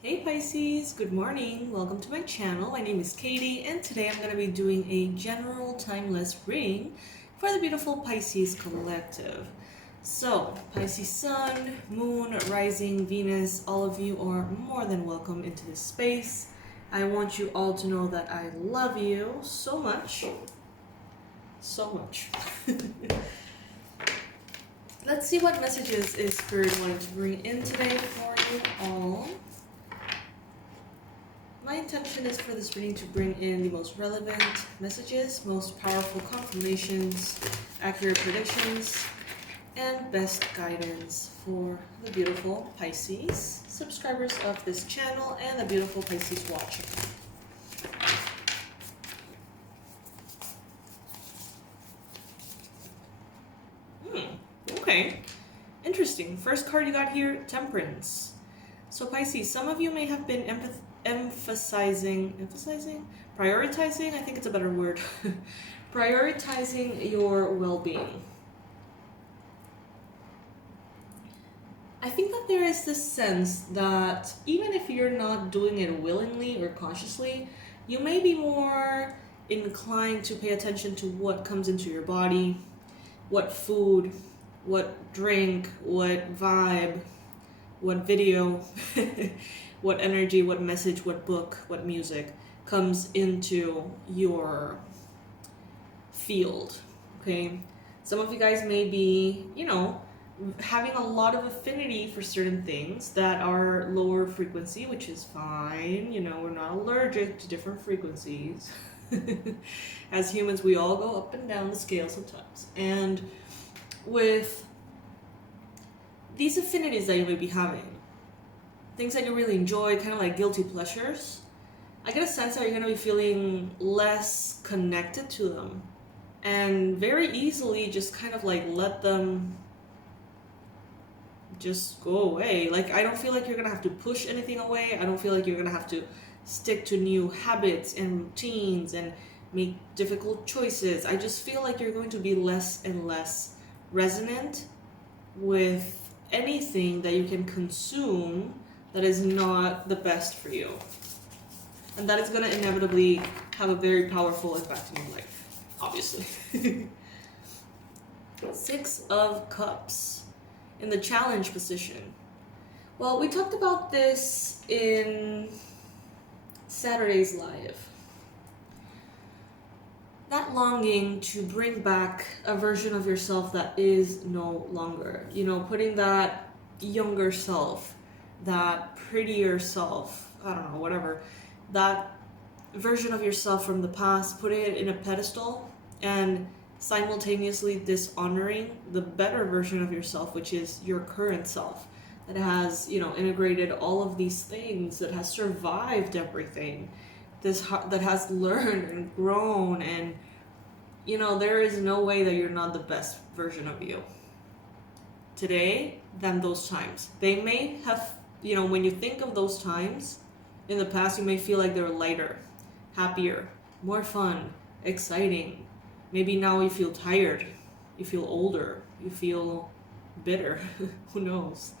Hey Pisces, good morning. Welcome to my channel. My name is Katie and today I'm going to be doing a general timeless reading for the beautiful Pisces collective. So, Pisces Sun, Moon, Rising, Venus, all of you are more than welcome into this space. I want you all to know that I love you so much. So much. Let's see what messages is Spirit wanting to bring in today for you all. My intention is for this reading to bring in the most relevant messages, most powerful confirmations, accurate predictions, and best guidance for the beautiful Pisces subscribers of this channel and the beautiful Pisces watching. Okay, interesting. First card you got here, Temperance. So Pisces, some of you may have been prioritizing, I think it's a better word, prioritizing your well-being. I think that there is this sense that even if you're not doing it willingly or consciously, you may be more inclined to pay attention to what comes into your body, what food, what drink, what vibe, what video, what energy, what message, what book, what music comes into your field, okay? Some of you guys may be, having a lot of affinity for certain things that are lower frequency, which is fine. We're not allergic to different frequencies. As humans, we all go up and down the scale sometimes. And with these affinities that you may be having, things that you really enjoy, kind of like guilty pleasures, I get a sense that you're going to be feeling less connected to them and very easily just kind of like let them just go away. Like, I don't feel like you're going to have to push anything away. I don't feel like you're going to have to stick to new habits and routines and make difficult choices. I just feel like you're going to be less and less resonant with anything that you can consume that is not the best for you. And that is going to inevitably have a very powerful impact in your life, obviously. Six of Cups in the challenge position. Well, we talked about this in Saturday's live. That longing to bring back a version of yourself that is no longer. Putting that younger self, that prettier self, I don't know, whatever, that version of yourself from the past, putting it in a pedestal and simultaneously dishonoring the better version of yourself, which is your current self, that has, integrated all of these things, that has survived everything, that has learned and grown, and, there is no way that you're not the best version of you today than those times. They may have, when you think of those times in the past, you may feel like they're lighter, happier, more fun, exciting. Maybe now you feel tired, you feel older, you feel bitter, who knows?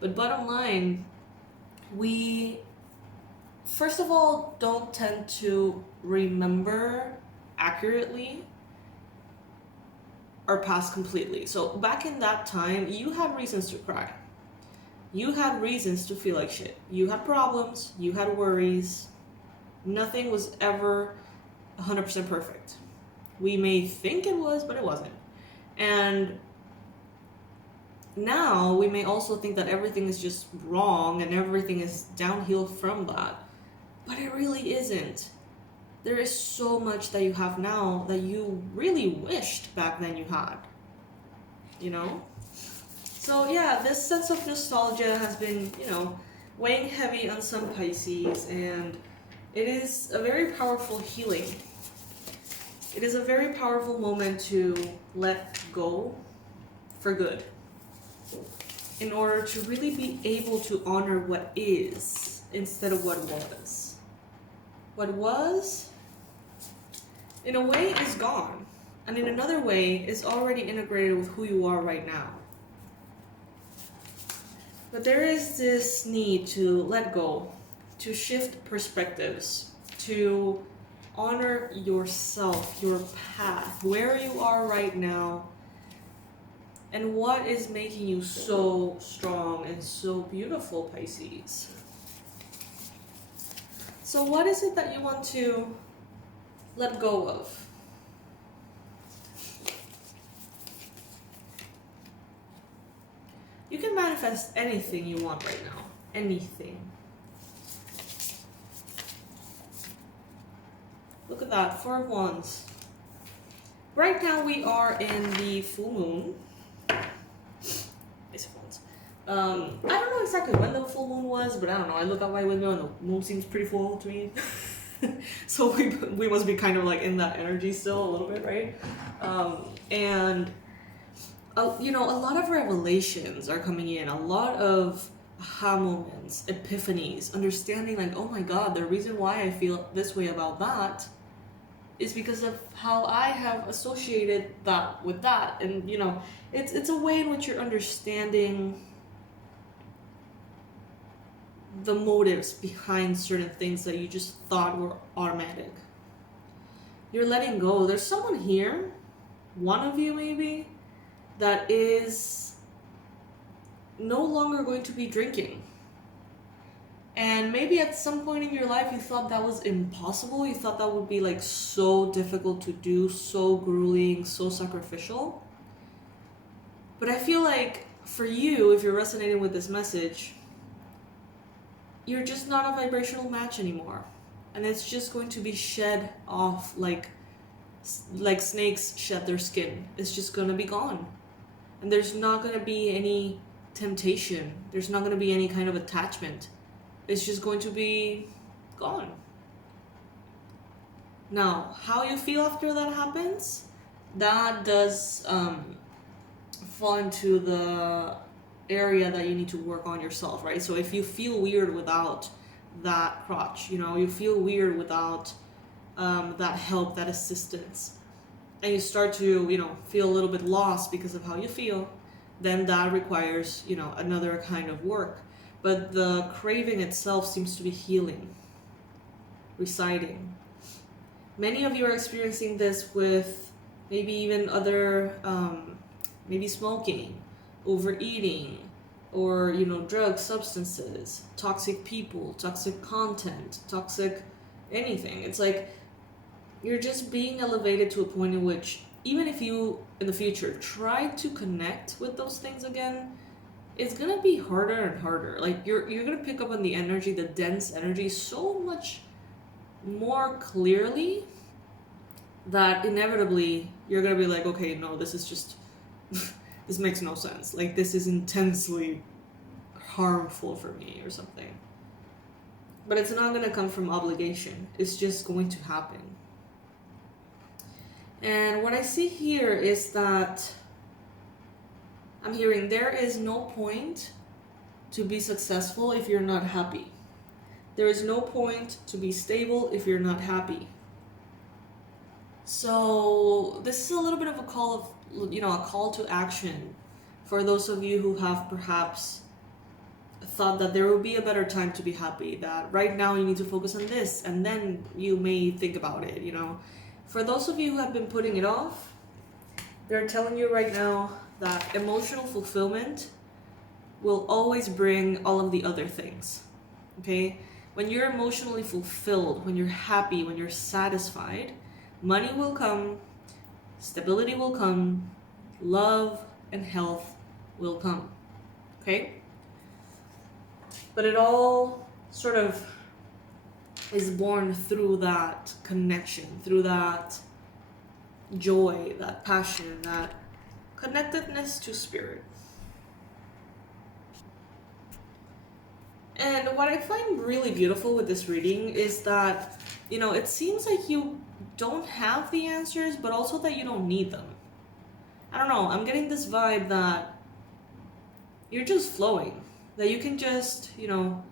But bottom line, we, first of all, don't tend to remember accurately our past completely. So back in that time, you had reasons to cry. You had reasons to feel like shit. You had problems, you had worries. Nothing was ever 100% perfect. We may think it was, but it wasn't. And now we may also think that everything is just wrong and everything is downhill from that. But it really isn't. There is so much that you have now that you really wished back then you had. So yeah, this sense of nostalgia has been, weighing heavy on some Pisces, and it is a very powerful healing. It is a very powerful moment to let go for good, in order to really be able to honor what is instead of what was. What was, in a way, is gone, and in another way is already integrated with who you are right now. But there is this need to let go, to shift perspectives, to honor yourself, your path, where you are right now, and what is making you so strong and so beautiful, Pisces. So what is it that you want to let go of? You can manifest anything you want right now. Anything. Look at that, 4 of Wands. Right now we are in the full moon. Ace of Wands. I don't know exactly when the full moon was, but I don't know. I look out my window and the moon seems pretty full to me. So we must be kind of like in that energy still a little bit, right? And you know, a lot of revelations are coming in, a lot of aha moments, epiphanies, understanding like, oh my God, the reason why I feel this way about that is because of how I have associated that with that. And you know, it's a way in which you're understanding the motives behind certain things that you just thought were automatic. You're letting go. There's someone here, one of you maybe, that is no longer going to be drinking. And maybe at some point in your life you thought that was impossible. You thought that would be like so difficult to do, so grueling, so sacrificial. But I feel like for you, if you're resonating with this message, you're just not a vibrational match anymore. And it's just going to be shed off like snakes shed their skin. It's just going to be gone. And there's not going to be any temptation. There's not going to be any kind of attachment. It's just going to be gone. Now, how you feel after that happens, that does fall into the area that you need to work on yourself, right? So if you feel weird without that crotch, you know, you feel weird without that help, that assistance, and you start to, you know, feel a little bit lost because of how you feel, then that requires, you know, another kind of work. But the craving itself seems to be healing, residing. Many of you are experiencing this with maybe even other, maybe smoking, overeating, or, you know, drugs, substances, toxic people, toxic content, toxic anything. It's like you're just being elevated to a point in which even if you in the future try to connect with those things again, it's gonna be harder and harder. Like you're gonna pick up on the energy, the dense energy, so much more clearly that inevitably you're gonna be like, okay, no, this is just this makes no sense. Like this is intensely harmful for me or something. But it's not gonna come from obligation. It's just going to happen. And what I see here is that I'm hearing there is no point to be successful if you're not happy. There is no point to be stable if you're not happy. So this is a little bit of a call of, you know, a call to action for those of you who have perhaps thought that there will be a better time to be happy, that right now you need to focus on this and then you may think about it, you know. For those of you who have been putting it off, they're telling you right now that emotional fulfillment will always bring all of the other things, okay? When you're emotionally fulfilled, when you're happy, when you're satisfied, money will come, stability will come, love and health will come, okay? But it all sort of is born through that connection, through that joy, that passion, that connectedness to spirit. And what I find really beautiful with this reading is that, you know, it seems like you don't have the answers, but also that you don't need them. I don't know, I'm getting this vibe that you're just flowing, that you can just, you know,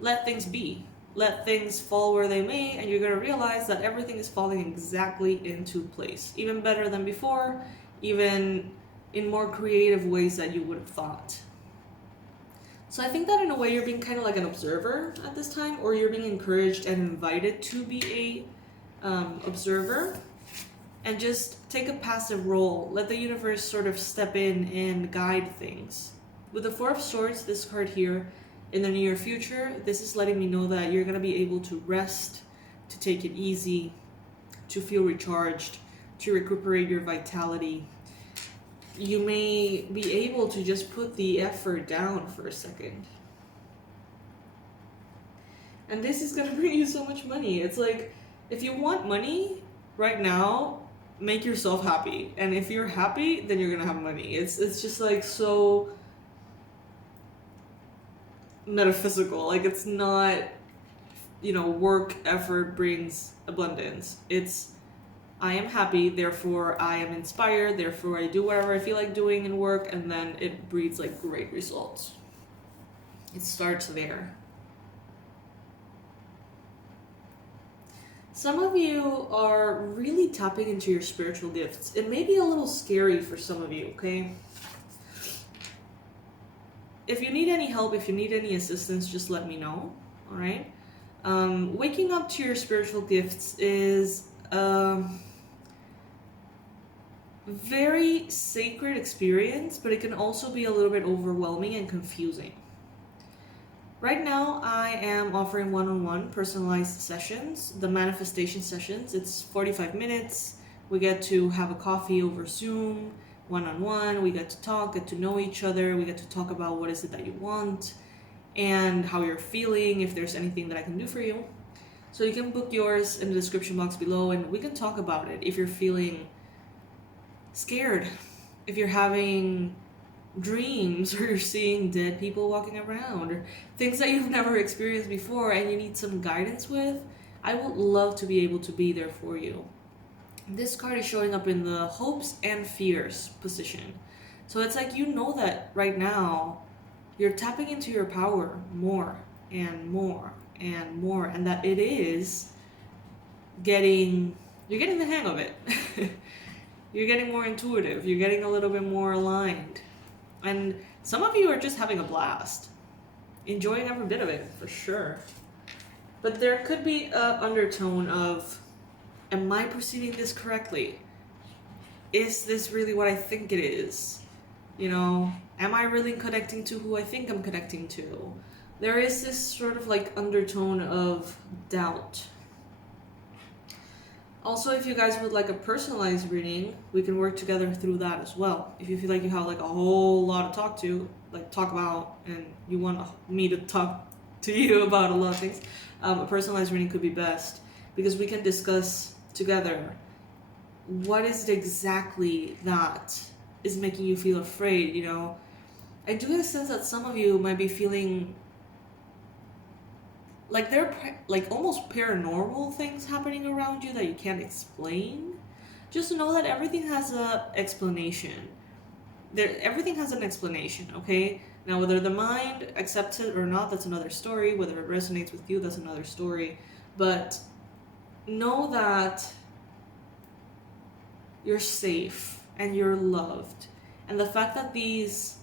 let things be. Let things fall where they may, and you're going to realize that everything is falling exactly into place. Even better than before, even in more creative ways that you would have thought. So I think that in a way you're being kind of like an observer at this time, or you're being encouraged and invited to be a observer, and just take a passive role. Let the universe sort of step in and guide things. With the Four of Swords, this card here, in the near future, this is letting me know that you're going to be able to rest, to take it easy, to feel recharged, to recuperate your vitality. You may be able to just put the effort down for a second. And this is going to bring you so much money. It's like, if you want money right now, make yourself happy. And if you're happy, then you're going to have money. It's just like so metaphysical. Like, it's not, you know, work effort brings abundance. It's, I am happy, therefore I am inspired, therefore I do whatever I feel like doing in work, and then it breeds like great results. It starts there. Some of you are really tapping into your spiritual gifts. It may be a little scary for some of you, okay? If you need any help, if you need any assistance, just let me know, all right? Waking up to your spiritual gifts is very sacred experience, but it can also be a little bit overwhelming and confusing. Right now, I am offering one-on-one personalized sessions, the manifestation sessions. It's 45 minutes. We get to have a coffee over Zoom, one-on-one. We get to talk, get to know each other. We get to talk about what is it that you want and how you're feeling, if there's anything that I can do for you. So you can book yours in the description box below, and we can talk about it. If you're feeling scared, if you're having dreams, or you're seeing dead people walking around, or things that you've never experienced before and you need some guidance with, I would love to be able to be there for you. This card is showing up in the hopes and fears position. So it's like, you know that right now you're tapping into your power more and more and more, and that it is you're getting the hang of it. You're getting more intuitive. You're getting a little bit more aligned. And some of you are just having a blast. Enjoying every bit of it, for sure. But there could be an undertone of, am I perceiving this correctly? Is this really what I think it is? You know, am I really connecting to who I think I'm connecting to? There is this sort of like undertone of doubt. Also, if you guys would like a personalized reading, we can work together through that as well. If you feel like you have like a whole lot to talk about, and you want me to talk to you about a lot of things, a personalized reading could be best, because we can discuss together what is it exactly that is making you feel afraid. You know, I do get a sense that some of you might be feeling like they're like almost paranormal things happening around you that you can't explain. Just know that everything has an explanation. Everything has an explanation, okay? Now, whether the mind accepts it or not, that's another story. Whether it resonates with you, that's another story. But know that you're safe and you're loved. And the fact that these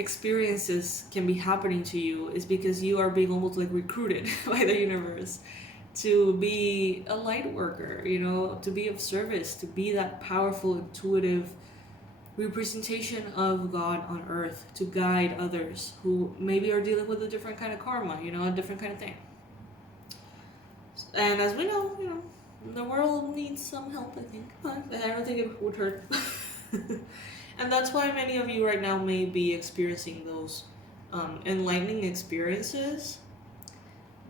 experiences can be happening to you is because you are being almost like recruited by the universe to be a light worker, you know, to be of service, to be that powerful, intuitive representation of God on earth, to guide others who maybe are dealing with a different kind of karma, you know, a different kind of thing. And as we know, you know, the world needs some help, I think, but I don't think it would hurt. And that's why many of you right now may be experiencing those enlightening experiences.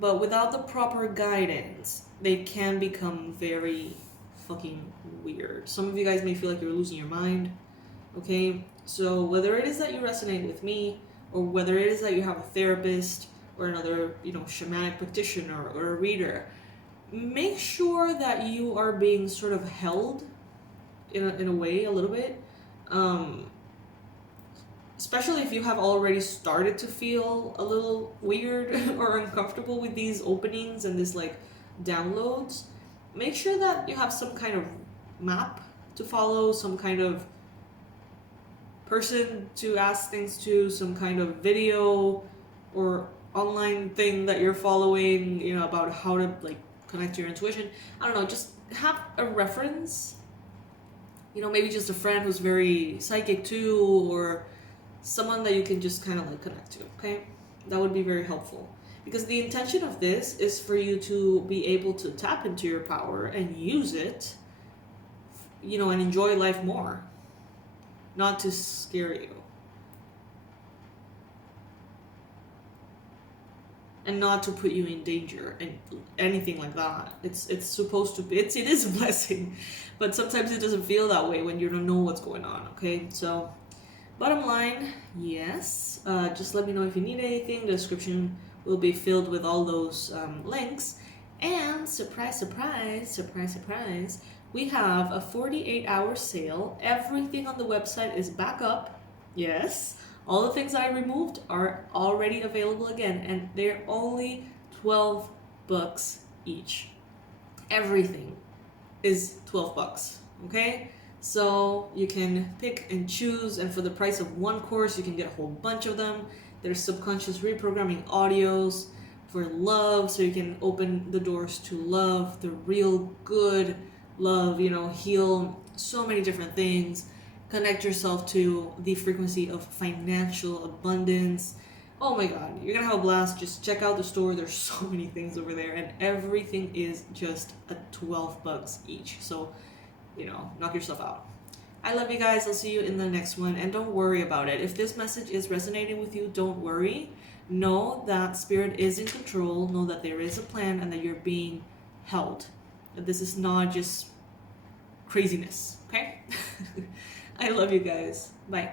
But without the proper guidance, they can become very fucking weird. Some of you guys may feel like you're losing your mind. Okay? So whether it is that you resonate with me, or whether it is that you have a therapist or another, you know, shamanic practitioner or a reader, make sure that you are being sort of held in a way a little bit. Especially if you have already started to feel a little weird or uncomfortable with these openings and this like downloads, make sure that you have some kind of map to follow, some kind of person to ask things to, some kind of video or online thing that you're following, you know, about how to like connect to your intuition. I don't know, just have a reference. You know, maybe just a friend who's very psychic too, or someone that you can just kind of like connect to, okay? That would be very helpful. Because the intention of this is for you to be able to tap into your power and use it, you know, and enjoy life more. Not to scare you. And not to put you in danger and anything like that. It's supposed to be, it is a blessing, but sometimes it doesn't feel that way when you don't know what's going on, okay? So, bottom line, yes. Just let me know if you need anything. The description will be filled with all those links. And surprise, surprise, surprise, surprise, we have a 48-hour sale. Everything on the website is back up. Yes. All the things I removed are already available again, and they're only $12 each. Everything is $12, okay? So you can pick and choose, and for the price of one course, you can get a whole bunch of them. There's subconscious reprogramming audios for love, so you can open the doors to love, the real good love, you know, heal so many different things. Connect yourself to the frequency of financial abundance. Oh my God, you're gonna have a blast. Just check out the store. There's so many things over there, and everything is just at $12 each. So, you know, knock yourself out. I love you guys. I'll see you in the next one, and don't worry about it. If this message is resonating with you, don't worry. Know that Spirit is in control. Know that there is a plan and that you're being held. That this is not just craziness, okay? I love you guys. Bye.